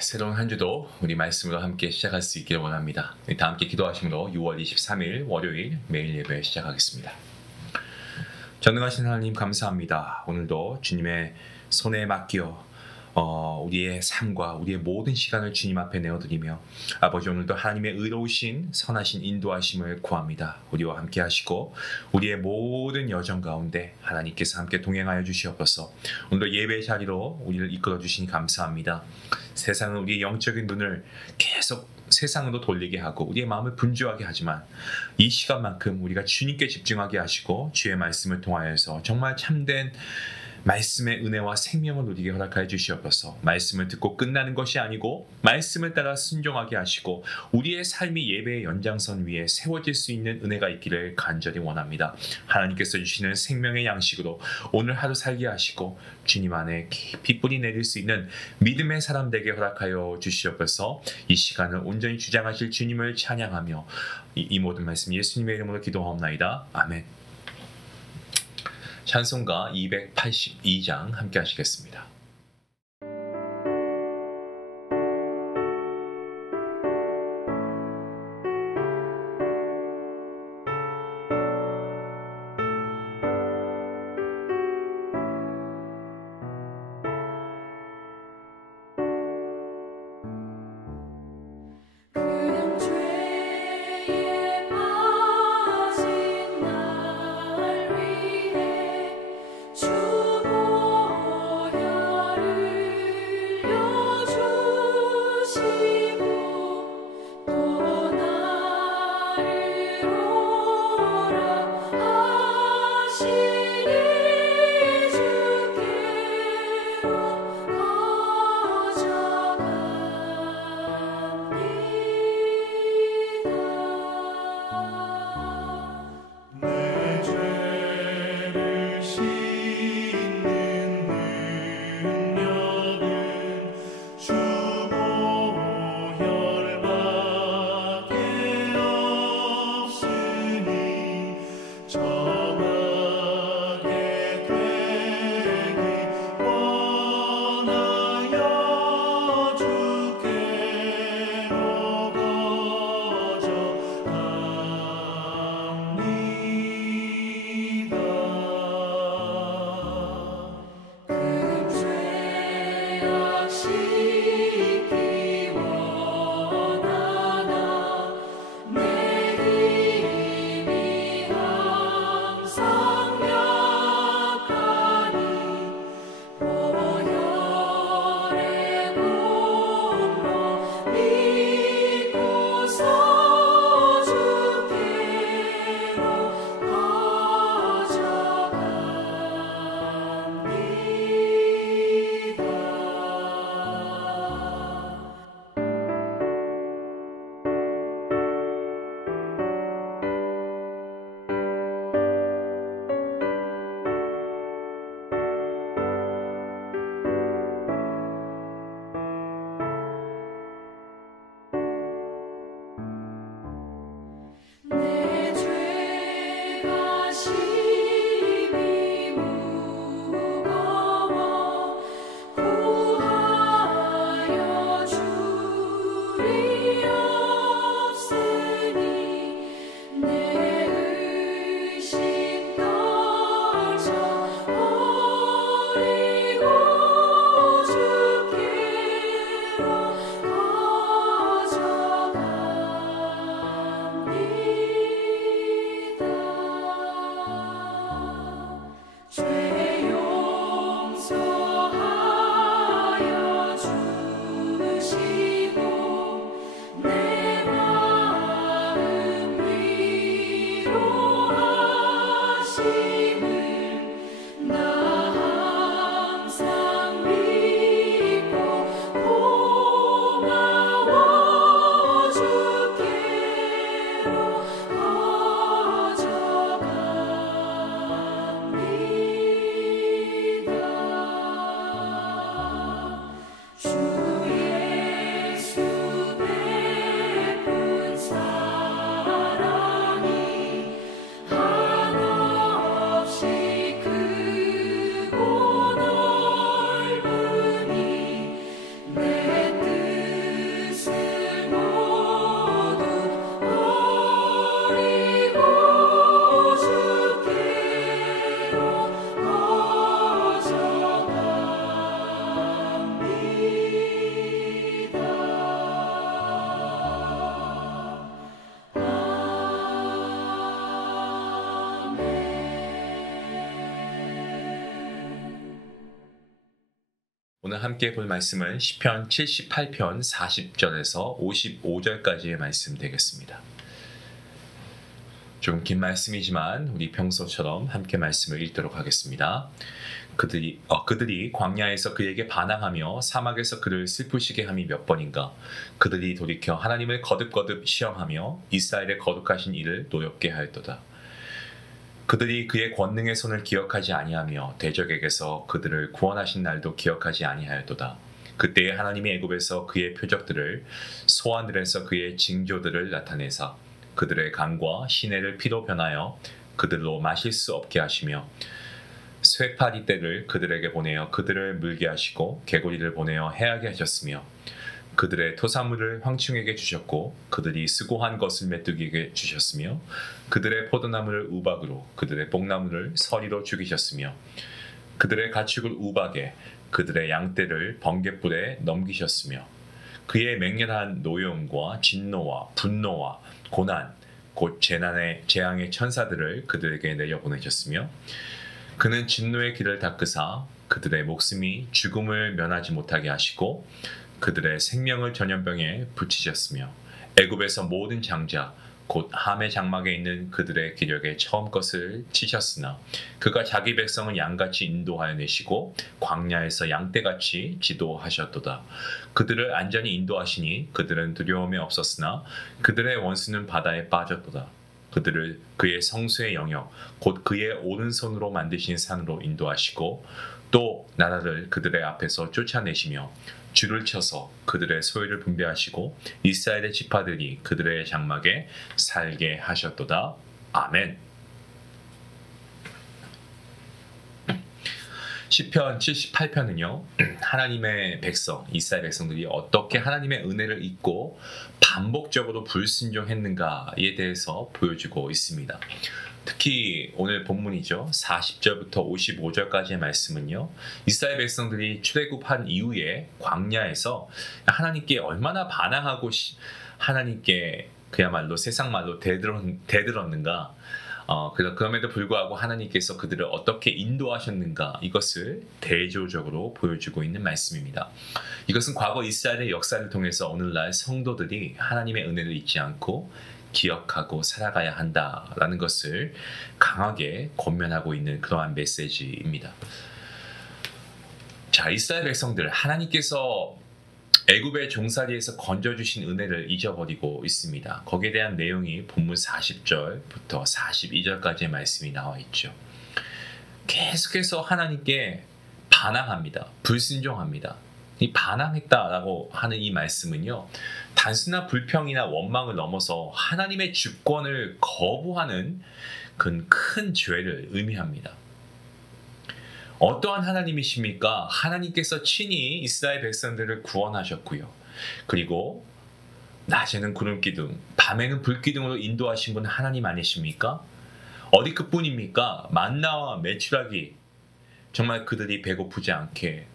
새로운 한 주도 우리 말씀으로 함께 시작할 수 있기를 원합니다. 다 함께 기도하심으로 6월 23일 월요일 매일 예배 시작하겠습니다. 전능하신 하나님 감사합니다. 오늘도 주님의 손에 맡겨 우리의 삶과 우리의 모든 시간을 주님 앞에 내어드리며 아버지 오늘도 하나님의 의로우신 선하신 인도하심을 구합니다. 우리와 함께 하시고 우리의 모든 여정 가운데 하나님께서 함께 동행하여 주시옵소서. 오늘도 예배 자리로 우리를 이끌어 주시니 감사합니다. 세상은 우리의 영적인 눈을 계속 세상으로 돌리게 하고 우리의 마음을 분주하게 하지만 이 시간만큼 우리가 주님께 집중하게 하시고 주의 말씀을 통하여서 정말 참된 말씀의 은혜와 생명을 누리게 허락하여 주시옵소서. 말씀을 듣고 끝나는 것이 아니고 말씀을 따라 순종하게 하시고 우리의 삶이 예배의 연장선 위에 세워질 수 있는 은혜가 있기를 간절히 원합니다. 하나님께서 주시는 생명의 양식으로 오늘 하루 살게 하시고 주님 안에 깊이 뿌리 내릴 수 있는 믿음의 사람 되게 허락하여 주시옵소서. 이 시간을 온전히 주장하실 주님을 찬양하며 이 모든 말씀 예수님의 이름으로 기도하옵나이다. 아멘. 찬송가 282장 함께 하시겠습니다. 주 보혈 함께 볼 말씀은 시편 78편 40절에서 55절까지의 말씀 되겠습니다. 좀 긴 말씀이지만 우리 평소처럼 함께 말씀을 읽도록 하겠습니다. 그들이 광야에서 그에게 반항하며 사막에서 그를 슬프시게 함이 몇 번인가. 그들이 돌이켜 하나님을 거듭거듭 시험하며 이스라엘의 거룩하신 이를 노엽게 하였도다. 그들이 그의 권능의 손을 기억하지 아니하며 대적에게서 그들을 구원하신 날도 기억하지 아니하였도다. 그때에 하나님이 애굽에서 그의 표적들을 소하늘에서 그의 징조들을 나타내사 그들의 강과 시내를 피로 변하여 그들로 마실 수 없게 하시며 쇠파리 떼를 그들에게 보내어 그들을 물게 하시고 개구리를 보내어 해하게 하셨으며 그들의 토사물을 황충에게 주셨고 그들이 수고한 것을 메뚜기에게 주셨으며 그들의 포도나무를 우박으로 그들의 뽕나무를 서리로 죽이셨으며 그들의 가축을 우박에 그들의 양떼를 번갯불에 넘기셨으며 그의 맹렬한 노여움과 진노와 분노와 고난 곧 재앙의 천사들을 그들에게 내려보내셨으며 그는 진노의 길을 닦으사 그들의 목숨이 죽음을 면하지 못하게 하시고 그들의 생명을 전염병에 붙이셨으며 애굽에서 모든 장자 곧 함의 장막에 있는 그들의 기력에 처음 것을 치셨으나 그가 자기 백성을 양같이 인도하여 내시고 광야에서 양떼같이 지도하셨도다. 그들을 안전히 인도하시니 그들은 두려움이 없었으나 그들의 원수는 바다에 빠졌도다. 그들을 그의 성수의 영역 곧 그의 오른손으로 만드신 산으로 인도하시고 또 나라를 그들의 앞에서 쫓아내시며 줄을 쳐서 그들의 소유를 분배하시고 이스라엘의 지파들이 그들의 장막에 살게 하셨도다. 아멘. 시편 78편은요. 하나님의 백성, 이스라엘 백성들이 어떻게 하나님의 은혜를 잊고 반복적으로 불순종했는가에 대해서 보여주고 있습니다. 특히 오늘 본문이죠. 40절부터 55절까지의 말씀은요. 이스라엘 백성들이 출애굽한 이후에 광야에서 하나님께 얼마나 반항하고 하나님께 그야말로 세상 말로 대들었는가. 그럼에도 불구하고 하나님께서 그들을 어떻게 인도하셨는가 이것을 대조적으로 보여주고 있는 말씀입니다. 이것은 과거 이스라엘의 역사를 통해서 오늘날 성도들이 하나님의 은혜를 잊지 않고 기억하고 살아가야 한다라는 것을 강하게 권면하고 있는 그러한 메시지입니다. 자, 이스라엘 백성들 하나님께서 애굽의 종살이에서 건져주신 은혜를 잊어버리고 있습니다. 거기에 대한 내용이 본문 40절부터 42절까지의 말씀이 나와 있죠. 계속해서 하나님께 반항합니다. 불순종합니다. 이 반항했다라고 하는 이 말씀은요. 단순한 불평이나 원망을 넘어서 하나님의 주권을 거부하는 큰 죄를 의미합니다. 어떠한 하나님이십니까? 하나님께서 친히 이스라엘 백성들을 구원하셨고요. 그리고 낮에는 구름기둥, 밤에는 불기둥으로 인도하신 분 하나님 아니십니까? 어디 그뿐입니까? 만나와 메추라기 정말 그들이 배고프지 않게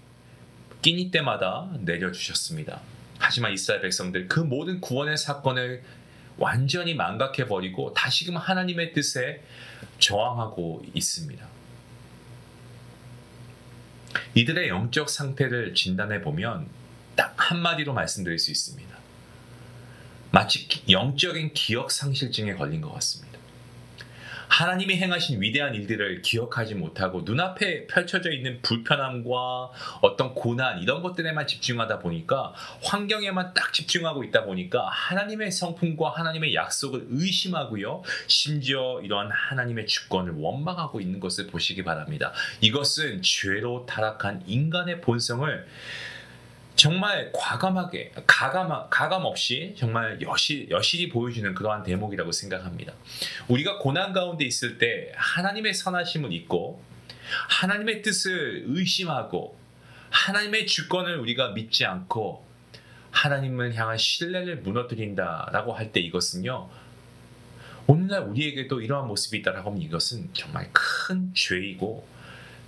끼니 때마다 내려주셨습니다. 하지만 이스라엘 백성들 그 모든 구원의 사건을 완전히 망각해버리고 다시금 하나님의 뜻에 저항하고 있습니다. 이들의 영적 상태를 진단해보면 딱 한마디로 말씀드릴 수 있습니다. 마치 영적인 기억상실증에 걸린 것 같습니다. 하나님이 행하신 위대한 일들을 기억하지 못하고 눈앞에 펼쳐져 있는 불편함과 어떤 고난 이런 것들에만 집중하다 보니까 환경에만 딱 집중하고 있다 보니까 하나님의 성품과 하나님의 약속을 의심하고요. 심지어 이러한 하나님의 주권을 원망하고 있는 것을 보시기 바랍니다. 이것은 죄로 타락한 인간의 본성을 정말 과감하게 가감 없이 정말 여실히 보여주는 그러한 대목이라고 생각합니다. 우리가 고난 가운데 있을 때 하나님의 선하심을 잊고 하나님의 뜻을 의심하고 하나님의 주권을 우리가 믿지 않고 하나님을 향한 신뢰를 무너뜨린다라고 할 때 이것은요. 오늘날 우리에게도 이러한 모습이 있다라고 하면 이것은 정말 큰 죄이고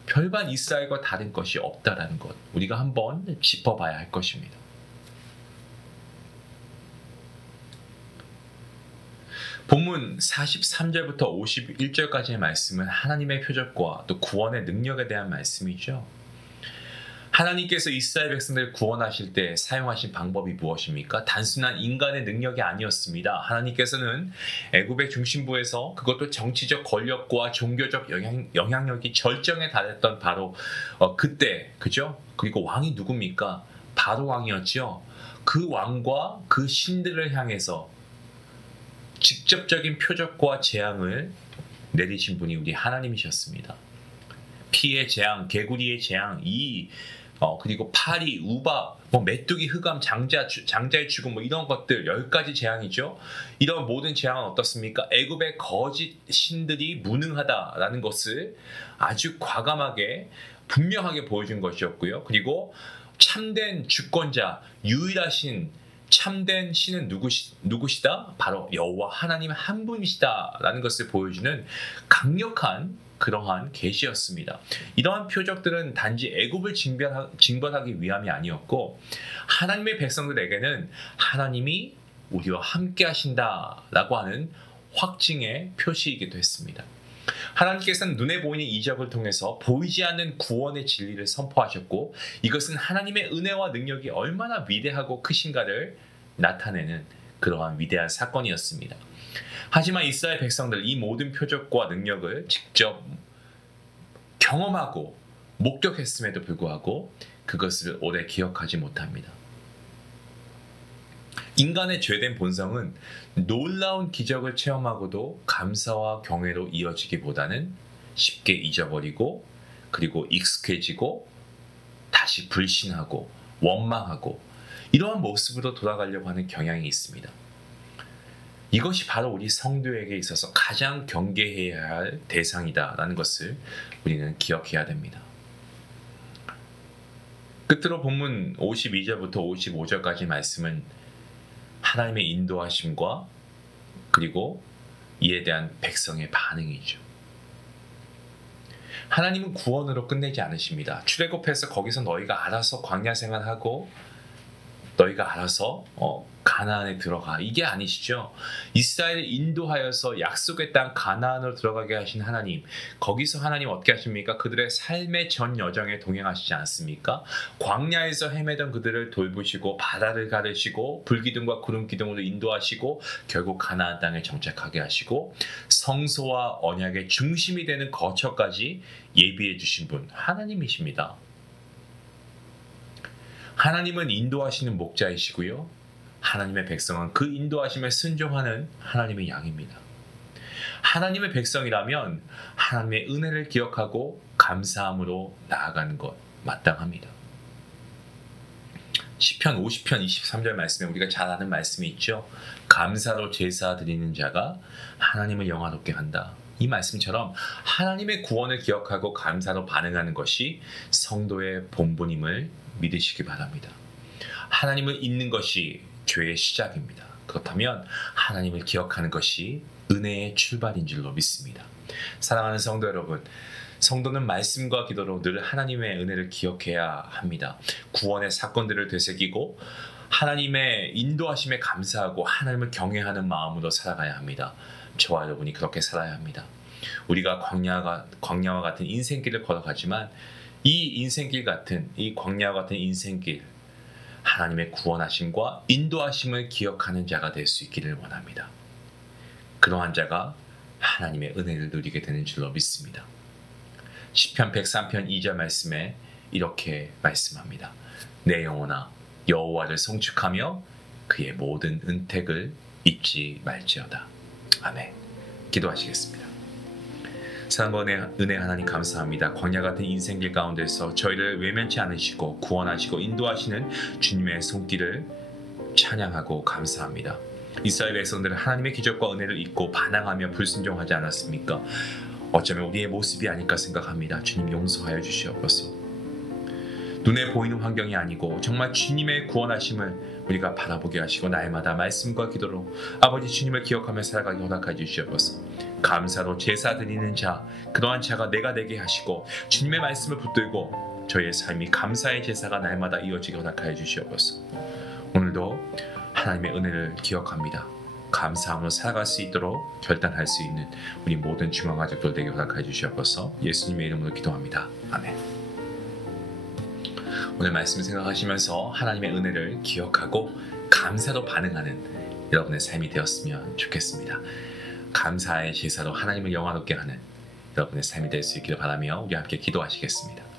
별반 이스라엘과 다른 것이 없다라는 것 우리가 한번 짚어봐야 할 것입니다. 본문 43절부터 51절까지의 말씀은 하나님의 표적과 또 구원의 능력에 대한 말씀이죠. 하나님께서 이스라엘 백성들을 구원하실 때 사용하신 방법이 무엇입니까? 단순한 인간의 능력이 아니었습니다. 하나님께서는 애굽의 중심부에서, 그것도 정치적 권력과 종교적 영향력이 절정에 달했던 바로 그때, 그죠? 그리고 왕이 누굽니까? 바로 왕이었죠. 그 왕과 그 신들을 향해서 직접적인 표적과 재앙을 내리신 분이 우리 하나님이셨습니다. 피의 재앙, 개구리의 재앙, 그리고 파리, 우박, 메뚜기, 흑암, 장자의 죽음, 이런 것들 10가지 재앙이죠. 이런 모든 재앙은 어떻습니까? 애굽의 거짓 신들이 무능하다라는 것을 아주 과감하게 분명하게 보여준 것이었고요. 그리고 참된 주권자, 유일하신 참된 신은 누구시다? 바로 여호와 하나님 한 분이시다라는 것을 보여주는 강력한 그러한 계시였습니다. 이러한 표적들은 단지 애굽을 징벌하기 위함이 아니었고, 하나님의 백성들에게는 하나님이 우리와 함께 하신다라고 하는 확증의 표시이기도 했습니다. 하나님께서는 눈에 보이는 이적을 통해서 보이지 않는 구원의 진리를 선포하셨고, 이것은 하나님의 은혜와 능력이 얼마나 위대하고 크신가를 나타내는 그러한 위대한 사건이었습니다. 하지만 이스라엘 백성들 이 모든 표적과 능력을 직접 경험하고 목격했음에도 불구하고 그것을 오래 기억하지 못합니다. 인간의 죄된 본성은 놀라운 기적을 체험하고도 감사와 경외로 이어지기보다는 쉽게 잊어버리고, 그리고 익숙해지고 다시 불신하고 원망하고 이러한 모습으로 돌아가려고 하는 경향이 있습니다. 이것이 바로 우리 성도에게 있어서 가장 경계해야 할 대상이다라는 것을 우리는 기억해야 됩니다. 끝으로 본문 52절부터 55절까지 말씀은 하나님의 인도하심과 그리고 이에 대한 백성의 반응이죠. 하나님은 구원으로 끝내지 않으십니다. 출애굽해서 거기서 너희가 알아서 광야 생활하고 너희가 알아서 가나안에 들어가, 이게 아니시죠. 이스라엘을 인도하여서 약속의 땅 가나안으로 들어가게 하신 하나님, 거기서 하나님 어떻게 하십니까? 그들의 삶의 전 여정에 동행하시지 않습니까? 광야에서 헤매던 그들을 돌보시고 바다를 가르시고 불기둥과 구름기둥으로 인도하시고 결국 가나안 땅에 정착하게 하시고 성소와 언약의 중심이 되는 거처까지 예비해 주신 분 하나님이십니다. 하나님은 인도하시는 목자이시고요, 하나님의 백성은 그 인도하심에 순종하는 하나님의 양입니다. 하나님의 백성이라면 하나님의 은혜를 기억하고 감사함으로 나아가는 것 마땅합니다. 시편 50편 23절 말씀에 우리가 잘 아는 말씀이 있죠. 감사로 제사 드리는 자가 하나님을 영화롭게 한다. 이 말씀처럼 하나님의 구원을 기억하고 감사로 반응하는 것이 성도의 본분임을 믿으시기 바랍니다. 하나님을 잊는 것이 죄의 시작입니다. 그렇다면 하나님을 기억하는 것이 은혜의 출발인 줄로 믿습니다. 사랑하는 성도 여러분, 성도는 말씀과 기도로 늘 하나님의 은혜를 기억해야 합니다. 구원의 사건들을 되새기고 하나님의 인도하심에 감사하고 하나님을 경외하는 마음으로 살아가야 합니다. 저와 여러분이 그렇게 살아야 합니다. 우리가 광야와 같은 인생길을 걸어가지만 이 인생길 같은, 이 광야와 같은 인생길, 하나님의 구원하심과 인도하심을 기억하는 자가 될 수 있기를 원합니다. 그러한 자가 하나님의 은혜를 누리게 되는 줄로 믿습니다. 시편 103편 2절 말씀에 이렇게 말씀합니다. 내 영혼아 여호와를 송축하며 그의 모든 은택을 잊지 말지어다. 아멘. 기도하시겠습니다. 사랑과 은혜 하나님 감사합니다. 광야 같은 인생길 가운데서 저희를 외면치 않으시고 구원하시고 인도하시는 주님의 손길을 찬양하고 감사합니다. 이스라엘 백성들은 하나님의 기적과 은혜를 잊고 반항하며 불순종하지 않았습니까? 어쩌면 우리의 모습이 아닐까 생각합니다. 주님 용서하여 주시옵소서. 눈에 보이는 환경이 아니고 정말 주님의 구원하심을 우리가 바라보게 하시고 날마다 말씀과 기도로 아버지 주님을 기억하며 살아가게 허락하여 주시옵소서. 감사로 제사 드리는 자, 그러한 자가 내가 되게 하시고 주님의 말씀을 붙들고 저희의 삶이 감사의 제사가 날마다 이어지게 허락하여 주시옵소서. 오늘도 하나님의 은혜를 기억합니다. 감사함으로 살아갈 수 있도록 결단할 수 있는 우리 모든 중앙가족들 되게 허락하여 주시옵소서. 예수님의 이름으로 기도합니다. 아멘. 오늘 말씀 생각하시면서 하나님의 은혜를 기억하고 감사로 반응하는 여러분의 삶이 되었으면 좋겠습니다. 감사의 제사로 하나님을 영화롭게 하는 여러분의 삶이 될 수 있기를 바라며 우리 함께 기도하시겠습니다.